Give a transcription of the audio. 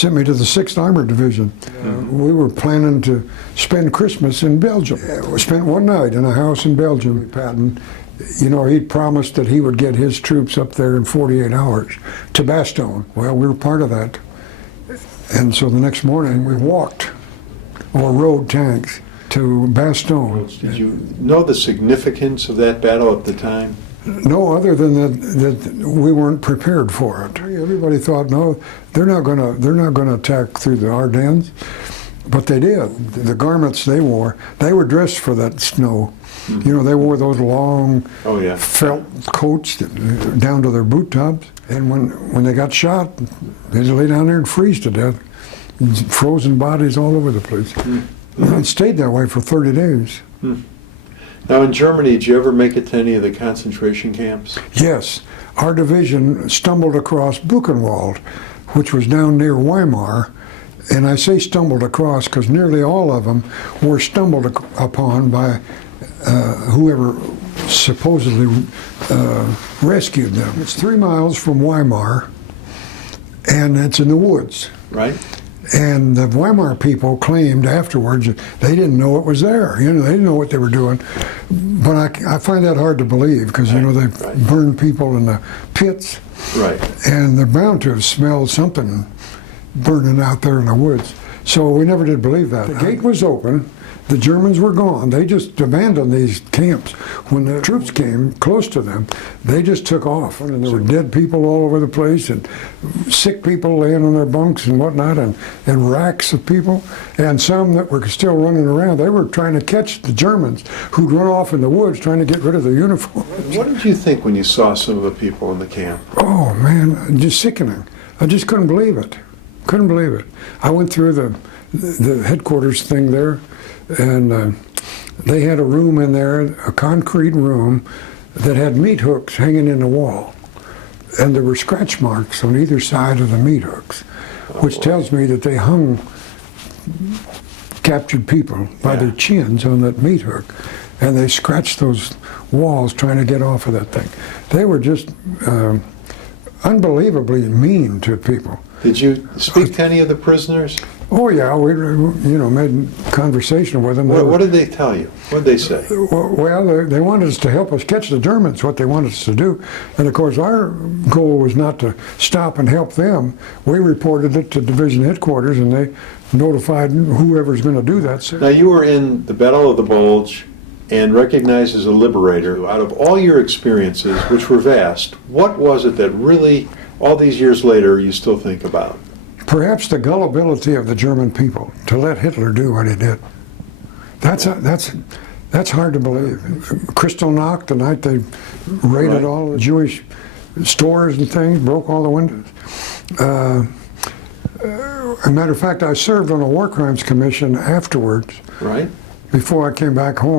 sent me to the 6th Armored Division. We were planning to spend Christmas in Belgium. We spent one night in a house in Belgium. Patton, you know, he'd promised that he would get his troops up there in 48 hours to Bastogne. Well, we were part of that. And so the next morning we walked or rode tanks to Bastogne. Did you know the significance of that battle at the time? No, other than that we weren't prepared for it. Everybody thought, no, they're not gonna attack through the Ardennes, but they did. The garments they wore, they were dressed for that snow. You know, they wore those long felt coats down to their boot tops, and when they got shot, they just lay down there and freeze to death. Frozen bodies all over the place. And it stayed that way for 30 days. Now in Germany, did you ever make it to any of the concentration camps? Yes, our division stumbled across Buchenwald, which was down near Weimar, and I say stumbled across because nearly all of them were stumbled upon by whoever supposedly rescued them. It's 3 miles from Weimar, and it's in the woods. Right. And the Weimar people claimed afterwards that they didn't know it was there. You know, they didn't know what they were doing. But I find that hard to believe because, you know, they burned people in the pits. Right. And they're bound to have smelled something burning out there in the woods. So we never did believe that. The gate was open. The Germans were gone. They just abandoned these camps. When the troops came close to them, they just took off. And there were dead people all over the place, and sick people laying on their bunks and whatnot, and racks of people. And some that were still running around. They were trying to catch the Germans who'd run off in the woods trying to get rid of their uniforms. What did you think when you saw some of the people in the camp? Oh, man, just sickening. I just couldn't believe it. Couldn't believe it. I went through the headquarters thing there, and they had a room in there, a concrete room that had meat hooks hanging in the wall. And there were scratch marks on either side of the meat hooks, which tells me that they hung captured people by their chins on that meat hook. And they scratched those walls trying to get off of that thing. They were just unbelievably mean to people. Did you speak to any of the prisoners? Oh yeah, we made conversation with them. What did they tell you? What did they say? Well, they wanted us to help us catch the Germans, what they wanted us to do. And of course our goal was not to stop and help them. We reported it to division headquarters and they notified whoever's going to do that. Now you were in the Battle of the Bulge and recognized as a liberator. Out of all your experiences, which were vast, what was it that really, all these years later, you still think about? Perhaps the gullibility of the German people to let Hitler do what he did. That's hard to believe. Kristallnacht, the night they raided all the Jewish stores and things, broke all the windows. As a matter of fact, I served on a war crimes commission afterwards. Right. Before I came back home.